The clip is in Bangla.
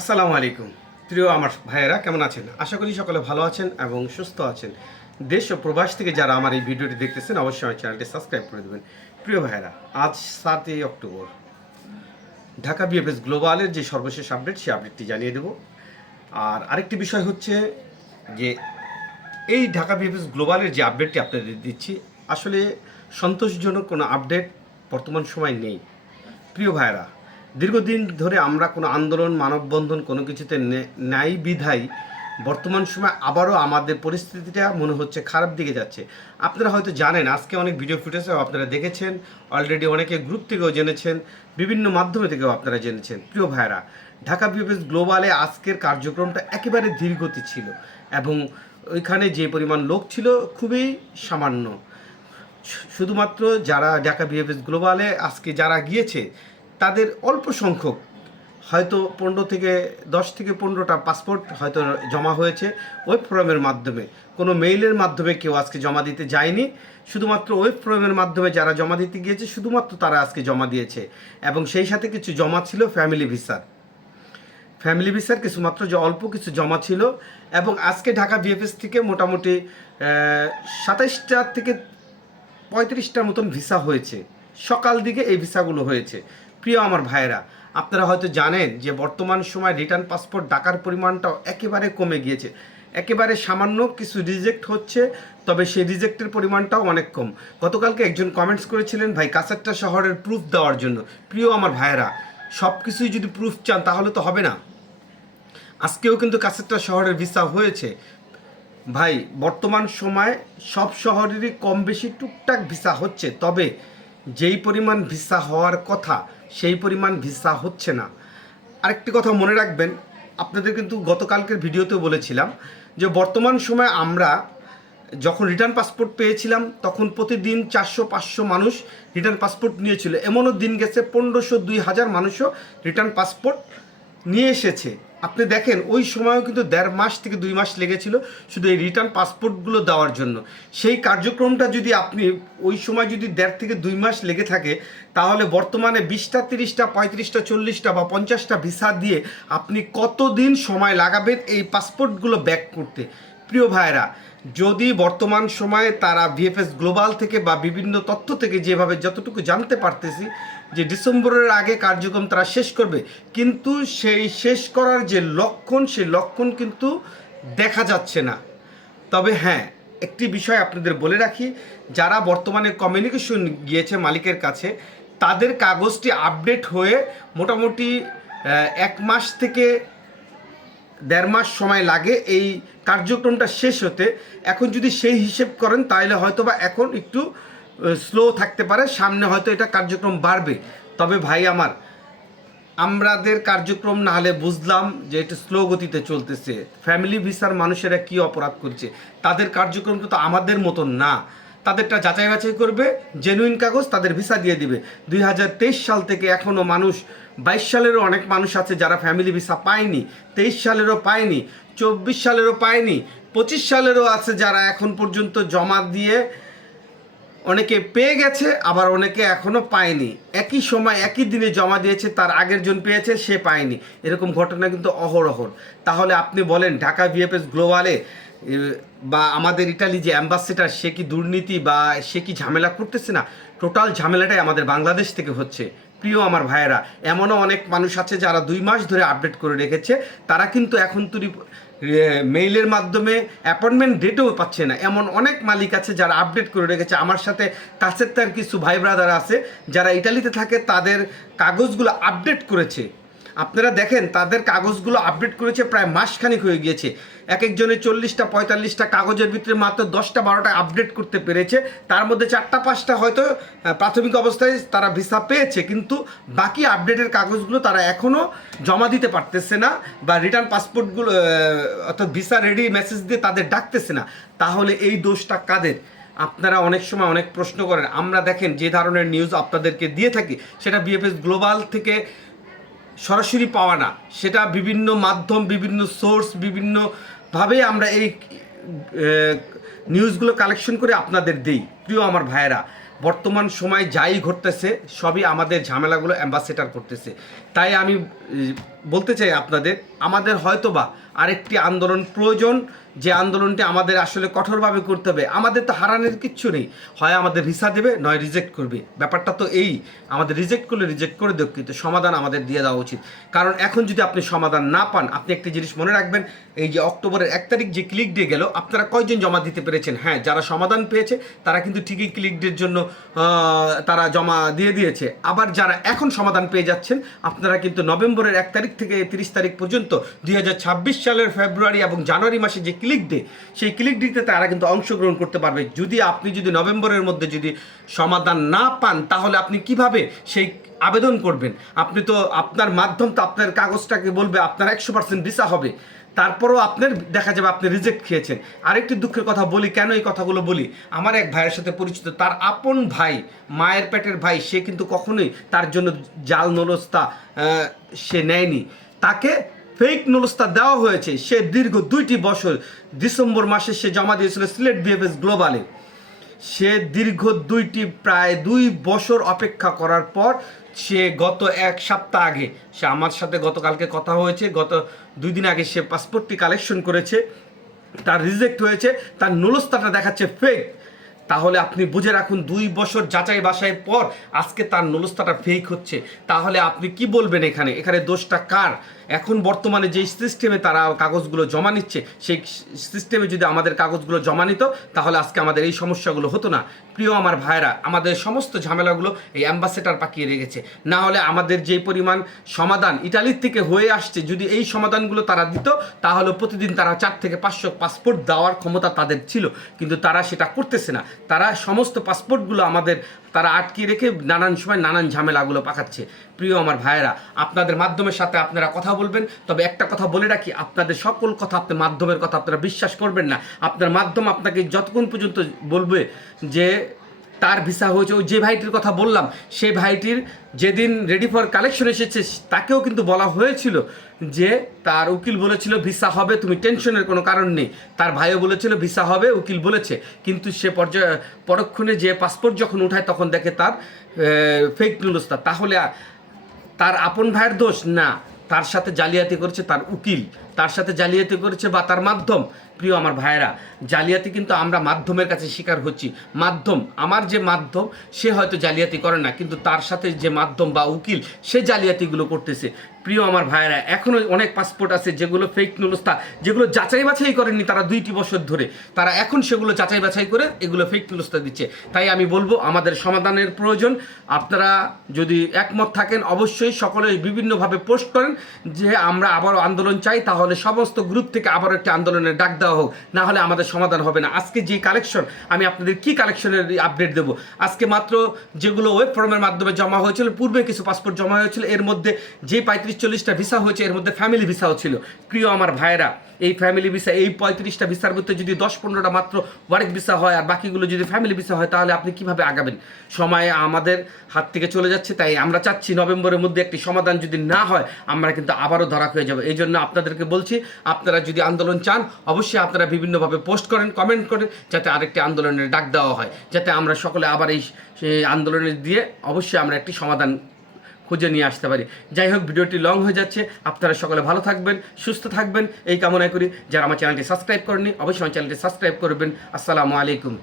আসসালামু আলাইকুম। প্রিয় আমার ভাইয়েরা, কেমন আছেন? আশা করি সকলে ভালো আছেন এবং সুস্থ আছেন। দেশ ও প্রবাস থেকে যারা আমার এই ভিডিওটি দেখতেছেন, অবশ্যই আমার চ্যানেলটি সাবস্ক্রাইব করে দেবেন। প্রিয় ভাইয়েরা, আজ সাতই অক্টোবর। ঢাকা বিএফএস গ্লোবালের যে সর্বশেষ আপডেট, সেই আপডেটটি জানিয়ে দেব। আর আরেকটি বিষয় হচ্ছে যে, এই ঢাকা বিএফএস গ্লোবালের যে আপডেটটি আপনাদের দিচ্ছি, আসলে সন্তোষজনক কোনো আপডেট বর্তমান সময় নেই। প্রিয় ভাইরা দীর্ঘদিন ধরে আমরা কোনো আন্দোলন, মানববন্ধন কোনো কিছুতে নে- নাই বিধাই বর্তমান সময় আবারও আমাদের পরিস্থিতিটা মনে হচ্ছে খারাপ দিকে যাচ্ছে। আপনারা হয়তো জানেন, আজকে অনেক ভিডিও ফুটেজও আপনারা দেখেছেন অলরেডি অনেকে গ্রুপ থেকেও জেনেছেন, বিভিন্ন মাধ্যমে থেকেও আপনারা জেনেছেন। প্রিয় ভাইরা ঢাকা বিএফএস গ্লোবালে আজকের কার্যক্রমটা একেবারে ধীরগতি ছিল এবং ওইখানে যে পরিমাণ লোক ছিল খুবই সামান্য। শুধুমাত্র যারা ঢাকা বিএফএস গ্লোবালে আজকে যারা গিয়েছে তাদের অল্প সংখ্যক, হয়তো পনেরো থেকে দশ থেকে পনেরোটা পাসপোর্ট হয়তো জমা হয়েছে ওয়েব ফর্মের মাধ্যমে। কোনো মেইলের মাধ্যমে কেউ আজকে জমা দিতে যায়নি। শুধুমাত্র ওয়েব ফর্মের মাধ্যমে যারা জমা দিতে গিয়েছে, শুধুমাত্র তারা আজকে জমা দিয়েছে। এবং সেই সাথে কিছু জমা ছিল ফ্যামিলি ভিসার ফ্যামিলি ভিসার কিছুমাত্র যে অল্প কিছু জমা ছিল এবং আজকে ঢাকা বিএফএস থেকে মোটামুটি সাতাইশটা থেকে পঁয়ত্রিশটার মতন ভিসা হয়েছে। সকাল দিকে এই ভিসাগুলো হয়েছে। প্রিয় আমার ভাইয়েরা, আপনারা হয়তো জানেন যে বর্তমান সময় রিটার্ন পাসপোর্ট ডাকার পরিমাণটাও একেবারে কমে গিয়েছে। একেবারে সামান্য কিছু রিজেক্ট হচ্ছে, তবে সেই রিজেক্টের পরিমাণটাও অনেক কম। গতকালকে একজন কমেন্টস করেছিলেন, ভাই কাসারটা শহরের প্রুফ দেওয়ার জন্য। প্রিয় আমার ভাইয়েরা সব কিছুই যদি প্রুফ চান, তাহলে তো হবে না। আজকেও কিন্তু কাছেরটা শহরের ভিসা হয়েছে। ভাই, বর্তমান সময় সব শহরেরই কম বেশি টুকটাক ভিসা হচ্ছে। তবে যেই পরিমাণ ভিসা হওয়ার কথা, সেই পরিমাণ ভিসা হচ্ছে না। আরেকটি কথা মনে রাখবেন, আপনাদের কিন্তু গতকালকের ভিডিওতেও বলেছিলাম যে বর্তমান সময় আমরা যখন রিটার্ন পাসপোর্ট পেয়েছিলাম, তখন প্রতিদিন চারশো, পাঁচশো মানুষ রিটার্ন পাসপোর্ট নিয়েছিল। এমনও দিন গেছে, পনেরোশো, দুই হাজার মানুষও রিটার্ন পাসপোর্ট নিয়ে এসেছে। আপনি দেখেন, ওই সময়ও কিন্তু দেড় মাস থেকে দুই মাস লেগেছিল শুধু এই রিটার্ন পাসপোর্টগুলো দেওয়ার জন্য। সেই কার্যক্রমটা যদি আপনি, ওই সময় যদি দেড় থেকে দুই মাস লেগে থাকে, তাহলে বর্তমানে বিশটা, তিরিশটা, পঁয়ত্রিশটা, চল্লিশটা বা পঞ্চাশটা ভিসা দিয়ে আপনি কতদিন সময় লাগাবেন এই পাসপোর্টগুলো ব্যাক করতে? প্রিয় ভাইরা যদি বর্তমান সময়ে তারা ভিএফএস গ্লোবাল থেকে বা বিভিন্ন তথ্য থেকে যেভাবে যতটুকু জানতে পারতেছি যে ডিসেম্বরের আগে কার্যক্রম তারা শেষ করবে। কিন্তু সেই শেষ করার যে লক্ষণ, সেই লক্ষণ কিন্তু দেখা যাচ্ছে না। তবে হ্যাঁ একটি বিষয় আপনাদের বলে রাখি, যারা বর্তমানে কমিউনিকেশন গিয়েছে মালিকের কাছে, তাদের কাগজটি আপডেট হয়ে মোটামুটি এক মাস থেকে দেড় মাস সময় লাগে এই কার্যক্রমটা শেষ হতে। এখন যদি সেই হিসেব করেন, তাহলে হয়তো বা এখন একটু স্লো থাকতে পারে, সামনে হয়তো এটা কার্যক্রম বাড়বে। তবে ভাই আমার আমাদের কার্যক্রম না হলে বুঝলাম যে এটা স্লো গতিতে চলতেছে। ফ্যামিলি ভিসার মানুষেরা কি অপরাধ করছে? তাদের কার্যক্রম তো আমাদের মতন না। তাদেরটা যাচাই বাছাই করবে জেনুইন কাগজ তাদের ভিসা দিয়ে দিবে। দুই হাজার তেইশ সাল থেকে এখনও মানুষ, বাইশ সালেরও অনেক মানুষ আছে যারা ফ্যামিলি ভিসা পায়নি, তেইশ সালেরও পায়নি, চব্বিশ সালেরও পায়নি, পঁচিশ সালেরও আছে যারা এখন পর্যন্ত জমা দিয়ে অনেকে পেয়ে গেছে, আবার অনেকে এখনও পায়নি। একই সময় একই দিনে জমা দিয়েছে, তার আগের জন পেয়েছে, সে পায়নি। এরকম ঘটনা কিন্তু অহরহর তাহলে আপনি বলেন, ঢাকা ভিএফএস গ্লোবালে বা আমাদের ইটালি যে অ্যাম্বাসেডার, সে কি দুর্নীতি বা সে কি ঝামেলা করতেছে না? টোটাল ঝামেলাটাই আমাদের বাংলাদেশ থেকে হচ্ছে। প্রিয় আমার ভাইয়েরা, এমনও অনেক মানুষ আছে যারা দুই মাস ধরে আপডেট করে রেখেছে। তারা কিন্তু এখন তুরি মেইলের মাধ্যমে অ্যাপয়েন্টমেন্ট ডেটও পাচ্ছে না। এমন অনেক মালিক আছে যারা আপডেট করে রেখেছে। আমার সাথে কাছের তার কিছু ভাই ব্রাদার আছে, যারা ইটালিতে থাকে, তাদের কাগজগুলো আপডেট করেছে। আপনারা দেখেন, তাদের কাগজগুলো আপডেট করেছে প্রায় মাসখানিক হয়ে গিয়েছে। এক একজনের চল্লিশটা, পঁয়তাল্লিশটা কাগজের ভিতরে মাত্র দশটা, বারোটা আপডেট করতে পেরেছে। তার মধ্যে চারটা, পাঁচটা হয়তো প্রাথমিক অবস্থায় তারা ভিসা পেয়েছে, কিন্তু বাকি আপডেটের কাগজগুলো তারা এখনও জমা দিতে পারতেছে না বা রিটার্ন পাসপোর্টগুলো অর্থাৎ ভিসা রেডি মেসেজ দিয়ে তাদের ডাকতেছে না। তাহলে এই দোষটা কাদের? আপনারা অনেক সময় অনেক প্রশ্ন করেন। আমরা দেখেন যে ধরনের নিউজ আপনাদেরকে দিয়ে থাকি, সেটা বিএফএস গ্লোবাল থেকে সরাসরি পাওয়া না। সেটা বিভিন্ন মাধ্যম, বিভিন্ন সোর্স বিভিন্নভাবে আমরা এই নিউজগুলো কালেকশন করে আপনাদের দিই। প্রিয় আমার ভাইয়েরা, বর্তমান সময় যাই ঘটতেছে, সবই আমাদের ঝামেলাগুলো অ্যাম্বাসেডার করতেছে। তাই আমি বলতে চাই আপনাদের আমাদের হয়তোবা আরেকটি আন্দোলন প্রয়োজন, যে আন্দোলনটি আমাদের আসলে কঠোরভাবে করতে হবে। আমাদের তো হারানোর কিচ্ছু নেই। হয় আমাদের ভিসা দেবে, নয় রিজেক্ট করবে। ব্যাপারটা তো এই, আমাদের রিজেক্ট করলে রিজেক্ট করে দেব কিন্তু সমাধান আমাদের দিয়ে দেওয়া উচিত। কারণ এখন যদি আপনি সমাধান না পান, আপনি একটি জিনিস মনে রাখবেন, এই যে অক্টোবরের এক তারিখ যে ক্লিক ডে গেল, আপনারা কয়জন জমা দিতে পেরেছেন? হ্যাঁ যারা সমাধান পেয়েছে, তারা কিন্তু ঠিকই ক্লিক ডের জন্য তারা জমা দিয়ে দিয়েছে। আবার যারা এখন সমাধান পেয়ে যাচ্ছেন, আপনারা কিন্তু নভেম্বরের এক তারিখ থেকে তিরিশ তারিখ পর্যন্ত দুই হাজার ছাব্বিশ সালের ফেব্রুয়ারি এবং জানুয়ারি মাসে যে ক্লিক ডে, সেই ক্লিক ডিতে তারা কিন্তু অংশগ্রহণ করতে পারবে। যদি আপনি যদি নভেম্বরের মধ্যে যদি সমাধান না পান, তাহলে আপনি কীভাবে সেই আবেদন করবেন? আপনি তো আপনার মাধ্যম তো আপনার কাগজটাকে বলবে, আপনার একশো পার্সেন্ট ভিসা হবে। তারপরেও আপনার দেখা যাবে আপনি রিজেক্ট খেয়েছেন। আরেকটি দুঃখের কথা বলি, কেন এই কথাগুলো বলি? আমার এক ভাইয়ের সাথে পরিচিত, তার আপন ভাই, মায়ের পেটের ভাই, সে কিন্তু কখনোই তার জন্য জাল নলস্তা সে নেয়নি। তাকে ফেক নলস্তা দেওয়া হয়েছে, সে দীর্ঘ দুইটি বছর, ডিসেম্বর মাসে সে জমা দিয়েছিল সিলেট বিএফএস গ্লোবালে। সে দীর্ঘ দুইটি, প্রায় দুই বছর অপেক্ষা করার পর সে গত এক সপ্তাহ আগে, সে আমার সাথে গতকালকে কথা হয়েছে, গত দুই দিন আগে সে পাসপোর্টটি কালেকশন করেছে, তার রিজেক্ট হয়েছে, তার নুলস্তাটা দেখাচ্ছে ফেক তাহলে আপনি বুঝে রাখুন, দুই বছর যাচাই বাছাই পর আজকে তার নলস্তাটা ফেক হচ্ছে। তাহলে আপনি কি বলবেন এখানে? এখানে দোষটা কার? এখন বর্তমানে যেই সিস্টেমে তারা কাগজগুলো জমা নিচ্ছে, সেই সিস্টেমে যদি আমাদের কাগজগুলো জমা নিত, তাহলে আজকে আমাদের এই সমস্যাগুলো হতো না। প্রিয় আমার ভাইরা আমাদের সমস্ত ঝামেলাগুলো এই অ্যাম্বাসেডার পাকিয়ে রেখেছে। না হলে আমাদের যে পরিমাণ সমাধান ইটালির থেকে হয়ে আসছে, যদি এই সমাধানগুলো তারা দিত, তাহলে প্রতিদিন তারা চার থেকে পাঁচশো পাসপোর্ট দেওয়ার ক্ষমতা তাদের ছিল। কিন্তু তারা সেটা করতেছে না। তারা সমস্ত পাসপোর্টগুলো আমাদের তারা আটকে রেখে নানান সময় নানান ঝামেলাগুলো পাকাচ্ছে। প্রিয় আমার ভাইয়েরা, আপনাদের মাধ্যমের সাথে আপনারা কথা বলবেন, তবে একটা কথা বলে রাখি, আপনাদের সকল কথা আপনার মাধ্যমের কথা আপনারা বিশ্বাস করবেন না। আপনার মাধ্যম আপনাকে যতক্ষণ পর্যন্ত বলবে যে তার ভিসা হয়েছে। ওই যে ভাইটির কথা বললাম সেই ভাইটির যেদিন রেডি ফর কালেকশন এসেছে, তাকেও কিন্তু বলা হয়েছিল যে তার উকিল বলেছিল, ভিসা হবে, তুমি টেনশনের কোনো কারণ নেই। তার ভাইও বলেছিল, ভিসা হবে, উকিল বলেছে। কিন্তু সে পর্যায়ে পরক্ষণে যে পাসপোর্ট যখন উঠায়, তখন দেখে তার ফেক নুলস্তা তাহলে তার আপন ভাইয়ের দোষ? না। তার সাথে জালিয়াতি করেছে তার উকিল। তার সাথে জালিয়াতি করেছে বা তার মাধ্যম? প্রিয় আমার ভাইয়েরা, জালিয়াতি কিন্তু আমরা মাধ্যমের কাছে শিকার হচ্ছি। মাধ্যম, আমার যে মাধ্যম, সে হয়তো জালিয়াতি করে না, কিন্তু তার সাথে যে মাধ্যম বা উকিল, সে জালিয়াতিগুলো করতেছে। প্রিয় আমার ভাইয়েরা, এখনও অনেক পাসপোর্ট আছে যেগুলো ফেক নুলস্তা যেগুলো যাচাই বাছাই করেননি তারা দুইটি বছর ধরে। তারা এখন সেগুলো যাচাই বাছাই করে এগুলো ফেক নুলস্তা দিচ্ছে। তাই আমি বলব, আমাদের সমাধানের প্রয়োজন। আপনারা যদি একমত থাকেন, অবশ্যই সকলে বিভিন্নভাবে পোস্ট করেন যে আমরা আবারও আন্দোলন চাই, তাহলে সমস্ত গ্রুপ থেকে আবারও একটি আন্দোলনের ডাক দেওয়া হোক, না হলে আমাদের সমাধান হবে না। আজকে যে কালেকশন আমি আপনাদের কি কালেকশনের আপডেট দেবো? আজকে মাত্র যেগুলো ওয়েব ফর্মের মাধ্যমে জমা হয়েছিল, পূর্বে কিছু পাসপোর্ট জমা হয়েছিল, এর মধ্যে যে পঁয়ত্রিশ চল্লিশটা ভিসা হয়েছে, এর মধ্যে ফ্যামিলি ভিসাও ছিল। প্রিয় আমার ভাইয়েরা, এই ফ্যামিলি ভিসা এই পঁয়ত্রিশটা ভিসার মধ্যে যদি দশ পনেরোটা মাত্র ওয়ার্ক ভিসা হয়, আর বাকিগুলো যদি ফ্যামিলি ভিসা হয়, তাহলে আপনি কীভাবে আগাবেন? সময় আমাদের হাত থেকে চলে যাচ্ছে, তাই আমরা চাচ্ছি নভেম্বরের মধ্যে একটি সমাধান যদি না হয়, আমরা কিন্তু আবারও ধরা হয়ে যাব। এই জন্য আপনাদেরকে বলছি, আপনারা যদি আন্দোলন চান, অবশ্যই আপনারা বিভিন্নভাবে পোস্ট করেন, কমেন্ট করেন, যাতে আরেকটি আন্দোলনের ডাক দেওয়া হয়। যাতে আমরা সকলে আবার এই সেই আন্দোলনের দিয়ে অবশ্যই আমরা একটি সমাধান খুঁজে নিয়ে আসতে পারি। যাই হোক, ভিডিওটি লং হয়ে যাচ্ছে। আপনারা সকলে ভালো থাকবেন, সুস্থ থাকবেন। এই কামনা করি, যারা আমার চ্যানেলটি সাবস্ক্রাইব করেননি, অবশ্যই আমার চ্যানেলটি সাবস্ক্রাইব করবেন। আসসালামু আলাইকুম।